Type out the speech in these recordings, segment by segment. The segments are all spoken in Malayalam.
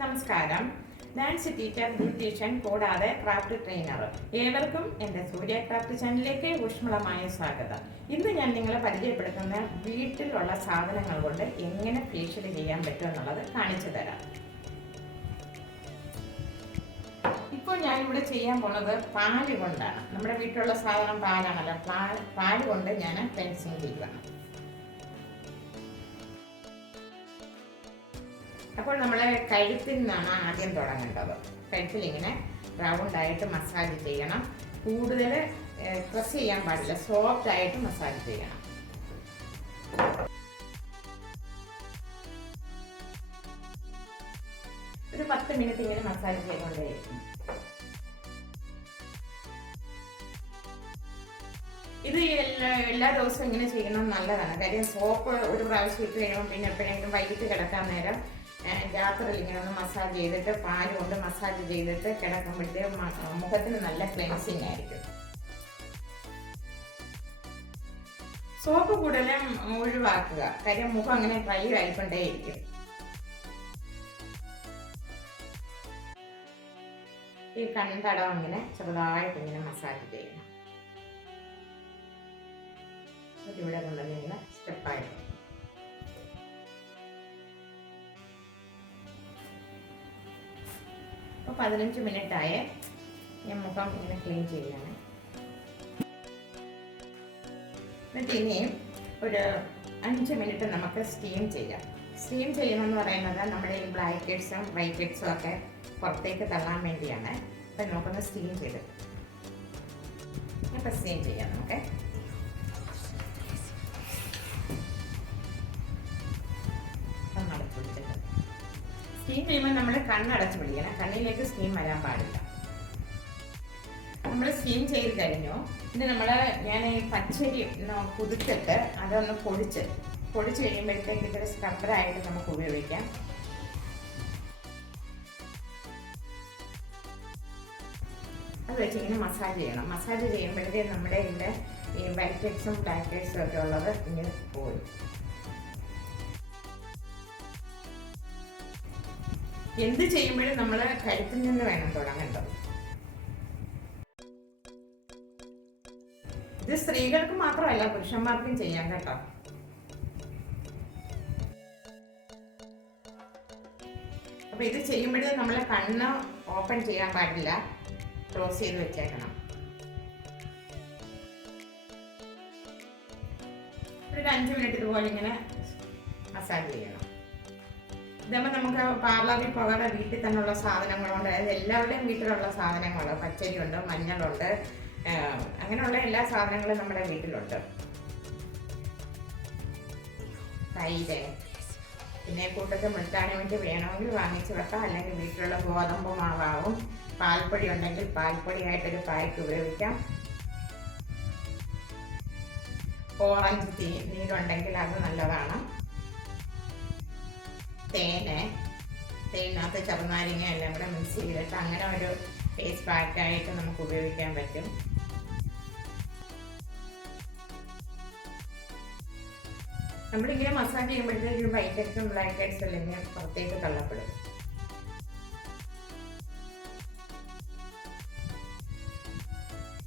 നമസ്കാരം. ഡാൻസ് ടീച്ചർ, ബ്യൂട്ടീഷ്യൻ കൂടാതെ ക്രാഫ്റ്റ് ട്രെയിനർ ഏവർക്കും എൻ്റെ സൂര്യ ക്രാഫ്റ്റ് ചാനലിലേക്ക് ഊഷ്മളമായ സ്വാഗതം. ഇന്ന് ഞാൻ നിങ്ങളെ പരിചയപ്പെടുത്തുന്ന വീട്ടിലുള്ള സാധനങ്ങൾ കൊണ്ട് എങ്ങനെ ഫേഷ്യൽ ചെയ്യാൻ പറ്റും എന്നുള്ളത് കാണിച്ചു തരാം. ഇപ്പോൾ ഞാനിവിടെ ചെയ്യാൻ പോണത് പാല് കൊണ്ടാണ്. നമ്മുടെ വീട്ടിലുള്ള സാധനം പാലാണല്ലോ. പാല് കൊണ്ട് ഞാൻ ക്ലെൻസിങ് ചെയ്യുകയാണ്. അപ്പോൾ നമ്മൾ കഴുത്തിൽ നിന്നാണ് ആദ്യം തുടങ്ങേണ്ടത്. കഴുത്തിൽ ഇങ്ങനെ റൗണ്ടായിട്ട് മസാജ് ചെയ്യണം. കൂടുതൽ പ്രസ് ചെയ്യാൻ പാടില്ല, സോഫ്റ്റ് ആയിട്ട് മസാജ് ചെയ്യണം. ഒരു 10 മിനിറ്റ് ഇങ്ങനെ മസാജ് ചെയ്തുകൊണ്ടേയിരിക്കും. ഇത് എല്ലാ ദിവസവും ഇങ്ങനെ ചെയ്യണം നല്ലതാണ്. കാര്യം സോപ്പ് ഒരു പ്രാവശ്യം ഇട്ട് കഴിയുമ്പോൾ പിന്നെ എപ്പോഴെങ്കിലും വൈകിട്ട് കിടക്കാൻ നേരം രാത്രിയിൽ ഇങ്ങനെ ഒന്ന് മസാജ് ചെയ്തിട്ട് പാല് കൊണ്ട് മസാജ് ചെയ്തിട്ട് കിടക്കുമ്പോഴത്തേക്കും മുഖത്തിന് നല്ല ക്ലെൻസിങ് ആയിരിക്കും. സോപ്പ് കൂടുതലും ഒഴിവാക്കുക, കാര്യം മുഖം അങ്ങനെ ഡ്രൈ ആയിക്കൊണ്ടേയിരിക്കും. ഈ കൺതടം ഇങ്ങനെ ചെറുതായിട്ട് ഇങ്ങനെ മസാജ് ചെയ്യണം. ഇവിടെ കൊണ്ടുവന്ന് ഇങ്ങനെ സ്റ്റെപ്പായിട്ട് ഇപ്പോൾ 15 മിനിറ്റായേ ഞാൻ മുഖം ഇങ്ങനെ ക്ലീൻ ചെയ്യാണ്. എന്നിട്ട് ഇനിയും ഒരു 5 മിനിറ്റ് നമുക്ക് സ്റ്റീം ചെയ്യാം. സ്റ്റീം ചെയ്യണമെന്ന് പറയുന്നത് നമ്മുടെ ഈ ബ്ലാക്ക് ഹെഡ്സും വൈറ്റ് ഹെഡ്സും ഒക്കെ പുറത്തേക്ക് തള്ളാൻ വേണ്ടിയാണ്. അപ്പം നമുക്കൊന്ന് സ്റ്റീം ചെയ്ത് ഇപ്പം സ്റ്റീം ചെയ്യാം. നമുക്ക് സ്റ്റീം ചെയ്യുമ്പോൾ നമ്മൾ കണ്ണടച്ച് പിടിക്കണം. കണ്ണിലേക്ക് സ്റ്റീം വരാൻ പാടില്ല. നമ്മൾ സ്റ്റീം ചെയ്ത് കഴിഞ്ഞു. പിന്നെ ഞാൻ ഈ പച്ചരി കുതിർത്തിട്ട് അതൊന്ന് പൊടിച്ച് കഴിയുമ്പോഴത്തേക്ക് ഇതൊരു സ്ക്രബ്ബറായിട്ട് നമുക്ക് ഉപയോഗിക്കാം. അത് വെച്ച് ഇങ്ങനെ മസാജ് ചെയ്യണം. മസാജ് ചെയ്യുമ്പോഴത്തേക്ക് നമ്മുടെ ഇതിൻ്റെ ഈ വൈറ്റ് ഹെഡ്സും ബ്ലാക്ക് ഹെഡ്സും ഒക്കെ ഉള്ളത് ഇങ്ങനെ പോരും. എന്ത് ചെയ്യുമ്പോഴും നമ്മൾ കഴുത്തിൽ നിന്ന് വേണം തുടങ്ങേണ്ടത്. ഇത് സ്ത്രീകൾക്ക് മാത്രമല്ല, പുരുഷന്മാർക്കും ചെയ്യാം കേട്ടോ. അപ്പൊ ഇത് ചെയ്യുമ്പോഴേ നമ്മൾ കണ്ണ് ഓപ്പൺ ചെയ്യാൻ പാടില്ല, ക്ലോസ് ചെയ്ത് വെച്ചേക്കണം. ഒരു 5 മിനിറ്റ് ഇതുപോലെ ഇങ്ങനെ മസാജ് ചെയ്യണം. ഇതാകുമ്പോൾ നമുക്ക് പാർലറിൽ പോകാതെ വീട്ടിൽ തന്നെയുള്ള സാധനങ്ങളുണ്ട്. അതായത് എല്ലാവരുടെയും വീട്ടിലുള്ള സാധനങ്ങൾ, പച്ചരിയുണ്ട്, മഞ്ഞളുണ്ട്, അങ്ങനെയുള്ള എല്ലാ സാധനങ്ങളും നമ്മുടെ വീട്ടിലുണ്ട്. തൈര്, പിന്നെ കൂട്ടത്തിൽ മുട്ടാൻ വേണ്ടി വേണമെങ്കിൽ വാങ്ങിച്ച് വെക്കാം. അല്ലെങ്കിൽ വീട്ടിലുള്ള ഗോതമ്പ് മാവാവും. പാൽപ്പൊടി ഉണ്ടെങ്കിൽ പാൽപ്പൊടിയായിട്ടൊരു പായ്ക്ക് ഉപയോഗിക്കാം. ഓറഞ്ച് നീരുണ്ടെങ്കിൽ അത് നല്ലതാണ്. തേനകത്ത് ചെറുനാരങ്ങ എല്ലാം കൂടെ മിക്സ് ചെയ്തിട്ട് അങ്ങനെ ഒരു ഫേസ് പാക്കായിട്ട് നമുക്ക് ഉപയോഗിക്കാൻ പറ്റും. നമ്മളിങ്ങനെ മസാജ് ചെയ്യുമ്പോഴത്തേക്ക് വൈറ്റ് ഹെഡ്സും ബ്ലാക്ക് ഹെഡ്സും അല്ലെങ്കിൽ പുറത്തേക്ക് തള്ളപ്പെടും.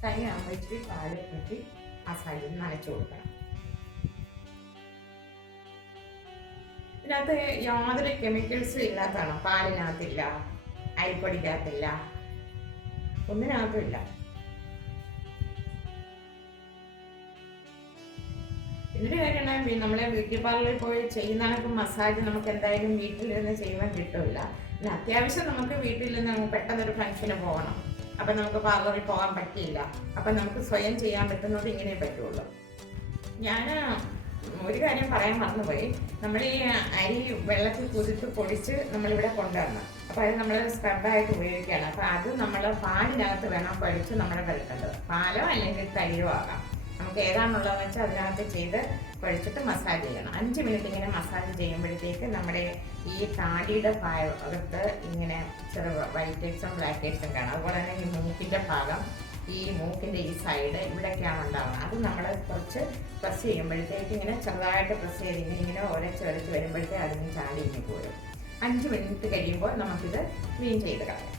കൈ ആകുമ്പോൾ ഇച്ചിരി പാല് കൂട്ടി മസാജ് നനച്ചു കൊടുക്കണം. ഇതിനകത്ത് യാതൊരു കെമിക്കൽസും ഇല്ലാത്തതാണ്. പാലിനകത്തില്ല, അരിപ്പൊടിക്കകത്തില്ല, ഒന്നിനകത്തും ഇല്ല. ഇതിൻ്റെ കാര്യമാണ് നമ്മളെ ബ്യൂട്ടി പാർലറിൽ പോയി ചെയ്യുന്ന മസാജ് നമുക്ക് എന്തായാലും വീട്ടിലിരുന്ന് ചെയ്യുവാൻ കിട്ടില്ല. പിന്നെ അത്യാവശ്യം നമുക്ക് വീട്ടിൽ നിന്ന് പെട്ടെന്നൊരു ഫംഗ്ഷന് പോകണം, അപ്പം നമുക്ക് പാർലറിൽ പോകാൻ പറ്റില്ല. അപ്പം നമുക്ക് സ്വയം ചെയ്യാൻ പറ്റുന്നത് ഇങ്ങനെ പറ്റുള്ളൂ. ഞാൻ ഒരു കാര്യം പറയാൻ മറന്നുപോയി. നമ്മൾ ഈ അരി വെള്ളത്തിൽ കുതിർത്ത് പൊടിച്ച് നമ്മളിവിടെ കൊണ്ടുവരണം. അപ്പോൾ അത് നമ്മൾ സ്ക്രബായിട്ട് ഉപയോഗിക്കുകയാണ്. അപ്പോൾ അത് നമ്മൾ പാലിനകത്ത് വേണം പൊടിച്ച് നമ്മൾ കഴിക്കേണ്ടത്. പാലോ അല്ലെങ്കിൽ തൈരോ ആകാം, നമുക്ക് ഏതാണുള്ളതെന്ന് വെച്ചാൽ അതിനകത്ത് ചെയ്ത് പൊടിച്ചിട്ട് മസാജ് ചെയ്യണം. 5 മിനിറ്റ് ഇങ്ങനെ മസാജ് ചെയ്യുമ്പോഴത്തേക്ക് നമ്മുടെ ഈ താടിയുടെ ഭാഗത്ത് ഇങ്ങനെ ചെറു വൈറ്റ് ഹെഡ്സും ബ്ലാക്ക് ഹെഡ്സും കാണാം. അതുപോലെ തന്നെ ഈ മൂക്കിൻ്റെ ഭാഗം, ഈ മൂക്കിൻ്റെ ഈ സൈഡ് ഇവിടെയൊക്കെയാണ് ഉണ്ടാവുന്നത്. അത് നമ്മൾ കുറച്ച് പ്രസ് ചെയ്യുമ്പോഴത്തേക്ക് ഇങ്ങനെ ചെറുതായിട്ട് പ്രസ് ചെയ്ത് ഇങ്ങനെ ഉരച്ച് വരുമ്പോഴത്തേക്ക് അതിന് ചാടി ഇങ്ങനെ പോരും. 5 മിനിറ്റ് കഴിയുമ്പോൾ നമുക്കിത് ക്ലീൻ ചെയ്ത് കളയാം.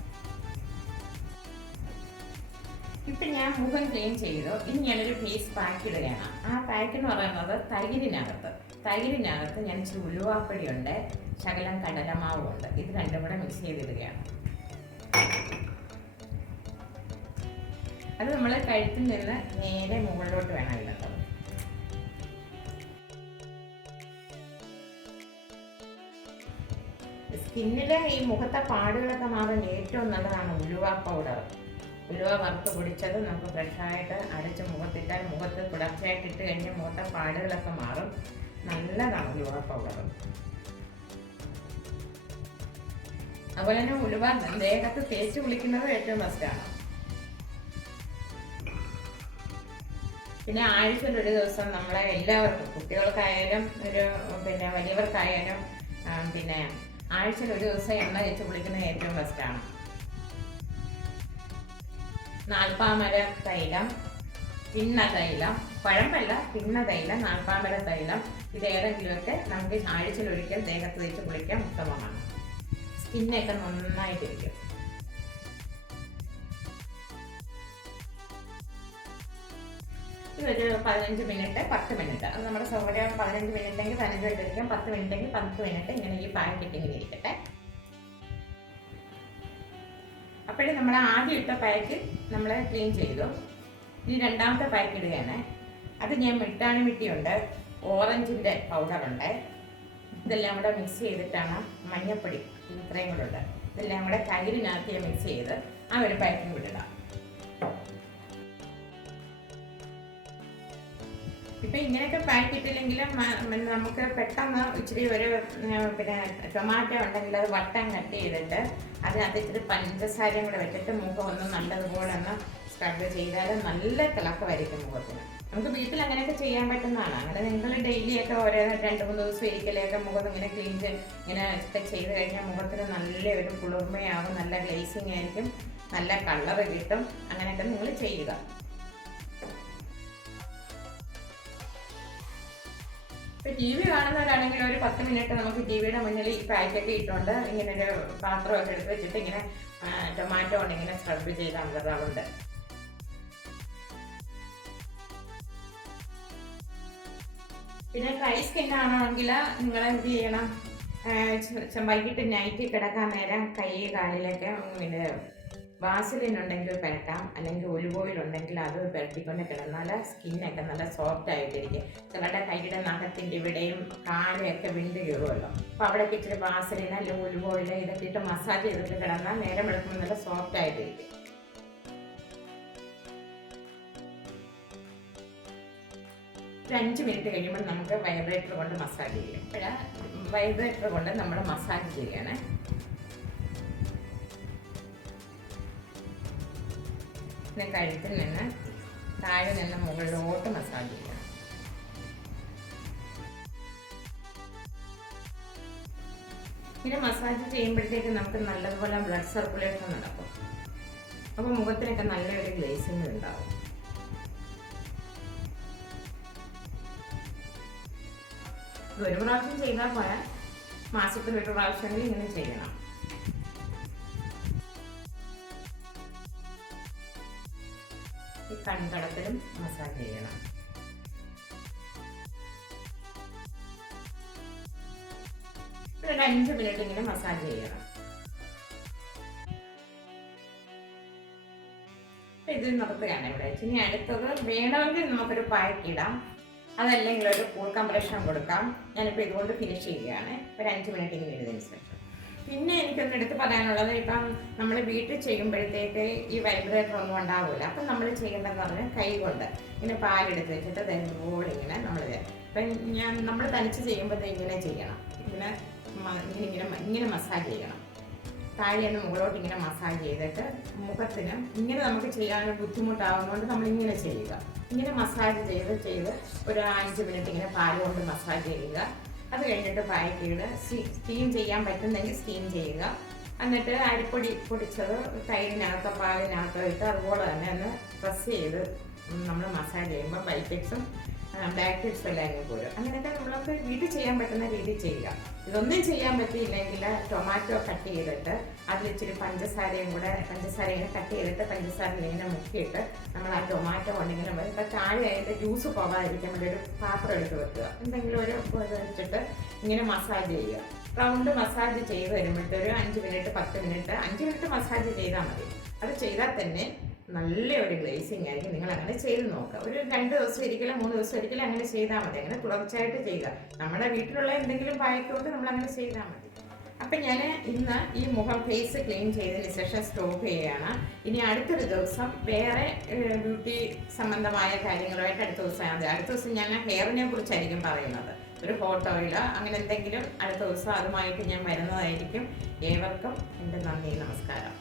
ഇപ്പം ഞാൻ മുഖം ക്ലീൻ ചെയ്തു. ഇനി ഞാനൊരു ഫേസ് പാക്ക് ഇടുകയാണ്. ആ പാക്ക് എന്ന് പറയുന്നത് തൈരിനകത്ത് ഞാൻ ഇച്ചിരി ഉലുവാപ്പൊടിയുണ്ട്, ശകലം കടലമാവും ഉണ്ട്. ഇത് രണ്ടും കൂടെ മിക്സ് ചെയ്തിടുകയാണ്. അത് നമ്മൾ കഴുത്തിൽ നിന്ന് നേരെ മുകളിലോട്ട് വേണം ഇടേണ്ടത്. സ്കിന്നിലെ ഈ മുഖത്തെ പാടുകളൊക്കെ മാറാൻ ഏറ്റവും നല്ലതാണ് ഉലുവ പൗഡർ. ഉലുവ വറുത്ത് പൊടിച്ചത് നമുക്ക് ഫ്രഷായിട്ട് അരച്ച് മുഖത്തിട്ടാൽ മുഖത്ത് തുടർച്ചയായിട്ട് ഇട്ട് കഴിഞ്ഞാൽ മുഖത്തെ പാടുകളൊക്കെ മാറും. നല്ലതാണ് ഉലുവ പൗഡർ. അതുപോലെ തന്നെ ഉലുവ ദേഹത്ത് തേച്ച് കുളിക്കുന്നത് ഏറ്റവും ബെസ്റ്റാണ്. പിന്നെ ആഴ്ചയിലൊരു ദിവസം നമ്മളെ എല്ലാവർക്കും, കുട്ടികൾക്കായാലും വലിയവർക്കായാലും ആഴ്ചയിലൊരു ദിവസം എണ്ണ തേച്ച് കുളിക്കുന്നത് ഏറ്റവും ബെസ്റ്റാണ്. നാൽപ്പാമര തൈലം, പിണ്ണ തൈലം, കുഴമ്പല്ല പിണ്ണ തൈലം, നാൽപ്പാമര തൈലം, ഇതേതെങ്കിലുമൊക്കെ നമുക്ക് ആഴ്ചയിലൊരിക്കൽ ദേഹത്ത് തേച്ച് കുളിക്കാൻ ഉത്തമമാണ്. സ്കിന്നൊക്കെ നന്നായിട്ടിരിക്കും. ഇതൊരു 15 മിനിറ്റ് 10 മിനിറ്റ്, അത് നമ്മുടെ സൗകര്യം. 15 മിനിറ്റെങ്കിൽ 15 മിനിറ്റ് ഇരിക്കാം, 10 മിനിറ്റെങ്കിൽ 10 മിനിറ്റ് ഇങ്ങനെ ഈ പാക്കറ്റ് ഇങ്ങനെ ഇരിക്കട്ടെ. അപ്പോഴേ നമ്മൾ ആദ്യം ഇട്ട പാക്ക് നമ്മൾ ക്ലീൻ ചെയ്തു. ഇനി രണ്ടാമത്തെ പാക്ക് ഇടുകയാണ്. അത് ഞാൻ മിട്ടാണി മിട്ടിയുണ്ട്, ഓറഞ്ചിൻ്റെ പൗഡറുണ്ട്, ഇതെല്ലാം കൂടെ മിക്സ് ചെയ്തിട്ടാണ്. മഞ്ഞപ്പൊടി ഇത്രയും കൂടെ ഉണ്ട്. ഇതെല്ലാം കൂടെ തൈരിനകത്ത് മിക്സ് ചെയ്ത് ആ ഒരു പാക്കിങ് വിടണം. ഇപ്പം ഇങ്ങനെയൊക്കെ പാക്ക് ഇട്ടില്ലെങ്കിലും നമുക്ക് പെട്ടെന്ന് ഇച്ചിരി ഒരു ടൊമാറ്റോ ഉണ്ടെങ്കിൽ അത് വട്ടം കട്ട് ചെയ്തിട്ട് അതിനകത്ത് ഇച്ചിരി പഞ്ചസാരയും കൂടെ വെച്ചിട്ട് മുഖം ഒന്ന് നല്ലതുപോലെ ഒന്ന് സ്ക്രബ് ചെയ്താൽ നല്ല തിളക്കമായിരിക്കും മുഖത്തിന്. നമുക്ക് വീട്ടിൽ അങ്ങനെയൊക്കെ ചെയ്യാൻ പറ്റുന്നതാണ്. അങ്ങനെ നിങ്ങൾ ഡെയിലിയൊക്കെ ഓരോ 2-3 ദിവസം ഒരിക്കലൊക്കെ മുഖം ഇങ്ങനെ ക്ലീൻ ഇങ്ങനെ ചെയ്ത് കഴിഞ്ഞാൽ മുഖത്തിന് നല്ലൊരു കുളിർമയാകും, നല്ല ഗ്ലേസിങ് ആയിരിക്കും, നല്ല കളർ കിട്ടും. അങ്ങനെയൊക്കെ നിങ്ങൾ ചെയ്യുക. ഇപ്പം ടി വി കാണുന്നവരാണെങ്കിൽ ഒരു 10 മിനിറ്റ് നമുക്ക് ടി വിയുടെ മുന്നിൽ ഈ പാക്കൊക്കെ ഇട്ടുകൊണ്ട് ഇങ്ങനെ ഒരു പാത്രമൊക്കെ എടുത്ത് വെച്ചിട്ട് ഇങ്ങനെ ടൊമാറ്റോ കൊണ്ട് ഇങ്ങനെ സ്ക്രബ് ചെയ്താൽ നല്ലതാവുണ്ട്. പിന്നെ ഡ്രൈ സ്കിൻ ആണെങ്കിൽ നിങ്ങൾ എന്ത് ചെയ്യണം, വൈകിട്ട് നൈറ്റ് കിടക്കാൻ നേരം കൈ കാലിലൊക്കെ വാസലിൻ ഉണ്ടെങ്കിൽ പുരട്ടാം, അല്ലെങ്കിൽ ഒലിവ് ഓയിൽ ഉണ്ടെങ്കിൽ അത് പുരട്ടിക്കൊണ്ട് കിടന്നാൽ സ്കിന്നൊക്കെ നല്ല സോഫ്റ്റ് ആയിട്ടിരിക്കും. ചിലരുടെ കൈയുടെ നഖത്തിൻ്റെ ഇവിടെയും കാലൊക്കെ വിണ്ട് കയറുമല്ലോ, അപ്പോൾ അവിടെയൊക്കെ ഇച്ചിരി വാസലിൻ അല്ലെങ്കിൽ ഒലിവ് ഓയിൽ ഇതൊക്കെ ഇട്ട് മസാജ് ചെയ്തിട്ട് കിടന്നാൽ നേരം വെളുക്കുമ്പോൾ നല്ല സോഫ്റ്റ് ആയിട്ടിരിക്കും. ഒരു 5 മിനിറ്റ് കഴിയുമ്പോൾ നമുക്ക് വൈബ്രേറ്റർ കൊണ്ട് മസാജ് ചെയ്യും. വൈബ്രേറ്റർ കൊണ്ട് നമ്മൾ മസാജ് ചെയ്യണേ. പിന്നെ കഴുത്തിൽ നിന്ന് താഴെ നിന്ന് മുകളിലോട്ട് മസാജ് ചെയ്യണം. ഇങ്ങനെ മസാജ് ചെയ്യുമ്പോഴത്തേക്ക് നമുക്ക് നല്ലതുപോലെ ബ്ലഡ് സർക്കുലേഷൻ നടക്കും. അപ്പോൾ മുഖത്തിനൊക്കെ നല്ലൊരു ഗ്ലേസിങ് ഉണ്ടാവും. ഒരു പ്രാവശ്യം ചെയ്താൽ പോയാൽ മാസത്തിൽ ഒരു പ്രാവശ്യമെങ്കിലും ഇങ്ങനെ ചെയ്യണം. ഈ കൺകടത്തിലും മസാജ് ചെയ്യണം. ഒരു 5 മിനിറ്റ് ഇങ്ങനെ മസാജ് ചെയ്യണം. ഇത് നിർത്തുകയാണ് ഇവിടെ. ഇനി അടുത്തത് വേണമെങ്കിൽ നമുക്കൊരു പാക്ക് ഇടാം, അതല്ലെങ്കിൽ ഒരു കൂൾ കംപ്രഷൻ കൊടുക്കാം. ഞാനിപ്പോൾ ഇതുകൊണ്ട് ഫിനിഷ് ചെയ്യുകയാണ്. ഒരു 5 മിനിറ്റ് ഇങ്ങനെ ഇടുന്നതിന് ശേഷം. പിന്നെ എനിക്കൊന്ന് എടുത്ത് പറയാനുള്ളത്, ഇപ്പം നമ്മൾ വീട്ടിൽ ചെയ്യുമ്പോഴത്തേക്ക് ഈ വൈബ്രേറ്റർ ഒന്നും ഉണ്ടാവില്ല. അപ്പം നമ്മൾ ചെയ്യേണ്ടതെന്ന് പറഞ്ഞാൽ കൈ കൊണ്ട് ഇങ്ങനെ പാലെടുത്ത് വെച്ചിട്ട് ഇതുപോലെ ഇങ്ങനെ ഇപ്പം നമ്മൾ തനിച്ച് ചെയ്യുമ്പോഴത്തേക്ക് ഇങ്ങനെ ചെയ്യണം. ഇങ്ങനെ മസാജ് ചെയ്യണം. താഴെ നിന്ന് മുകളോട്ട് ഇങ്ങനെ മസാജ് ചെയ്തിട്ട് മുഖത്തിന് ഇങ്ങനെ നമുക്ക് ചെയ്യാൻ ബുദ്ധിമുട്ടാവുന്നതുകൊണ്ട് നമ്മളിങ്ങനെ ചെയ്യുക. ഇങ്ങനെ മസാജ് ചെയ്ത് ഒരു 5 മിനിറ്റ് ഇങ്ങനെ പാല് കൊണ്ട് മസാജ് ചെയ്യുക. അത് കഴിഞ്ഞിട്ട് പായ്ക്കീട് സ്റ്റീം ചെയ്യാൻ പറ്റുന്നെങ്കിൽ സ്റ്റീം ചെയ്യുക. എന്നിട്ട് അരിപ്പൊടി പൊടിച്ചത് തൈരിനകത്തോ പാലിനകത്തോ ഇട്ട് അതുപോലെ തന്നെ ഒന്ന് പ്രസ് ചെയ്ത് നമ്മൾ മസാജ് ചെയ്യുമ്പോൾ ബൈറ്റെക്സും ബ്ലാക്ക് ഹെഡ്സ് എല്ലാം അങ്ങ് പോരും. അങ്ങനെയൊക്കെ നമ്മളൊക്കെ വീട്ടിൽ ചെയ്യാൻ പറ്റുന്ന രീതിയിൽ ചെയ്യുക. ഇതൊന്നും ചെയ്യാൻ പറ്റിയില്ലെങ്കിൽ ടൊമാറ്റോ കട്ട് ചെയ്തിട്ട് അതിൽ ഇച്ചിരി പഞ്ചസാരയും കൂടെ, പഞ്ചസാര ഇങ്ങനെ കട്ട് ചെയ്തിട്ട് പഞ്ചസാരയിൽ ഇങ്ങനെ മുക്കിയിട്ട് നമ്മൾ ആ ടൊമാറ്റോ കൊണ്ടിങ്ങനെ ഇപ്പം താഴെ അതിൻ്റെ ജ്യൂസ് പോകാതിരിക്കാൻ വേണ്ടി ഒരു പാത്രം എടുത്ത് വെക്കുക. എന്തെങ്കിലും ഒരു വെച്ചിട്ട് ഇങ്ങനെ മസാജ് ചെയ്യുക. റൗണ്ട് മസാജ് ചെയ്ത് വരുമ്പോഴത്തെ ഒരു 5 മിനിറ്റ് 10 മിനിറ്റ് 5 മിനിറ്റ് മസാജ് ചെയ്താൽ മതി. അത് ചെയ്താൽ തന്നെ നല്ല ഒരു ഗ്ലേസിങ് ആയിരിക്കും. നിങ്ങൾ അങ്ങനെ ചെയ്ത് നോക്കുക. ഒരു 2 ദിവസം ഒരിക്കലും 3 ദിവസം ഒരിക്കലും അങ്ങനെ ചെയ്താൽ മതി. അങ്ങനെ തുടർച്ചയായിട്ട് ചെയ്യുക. നമ്മുടെ വീട്ടിലുള്ള എന്തെങ്കിലും പായ്ക്കൊണ്ട് നമ്മൾ അങ്ങനെ ചെയ്താൽ മതി. അപ്പം ഞാൻ ഇന്ന് ഈ മുഖം ഫേസ് ക്ലീൻ ചെയ്തതിന് ശേഷം സ്റ്റോപ്പ് ചെയ്യുകയാണ്. ഇനി അടുത്തൊരു ദിവസം വേറെ ബ്യൂട്ടി സംബന്ധമായ കാര്യങ്ങളുമായിട്ട് അടുത്ത ദിവസം ഞാൻ ഹെയറിനെ കുറിച്ചായിരിക്കും പറയുന്നത്. ഒരു ഫോട്ടോയിലോ അങ്ങനെ എന്തെങ്കിലും അടുത്ത ദിവസം അതുമായിട്ട് ഞാൻ വരുന്നതായിരിക്കും. ഏവർക്കും എൻ്റെ നന്ദി, നമസ്കാരം.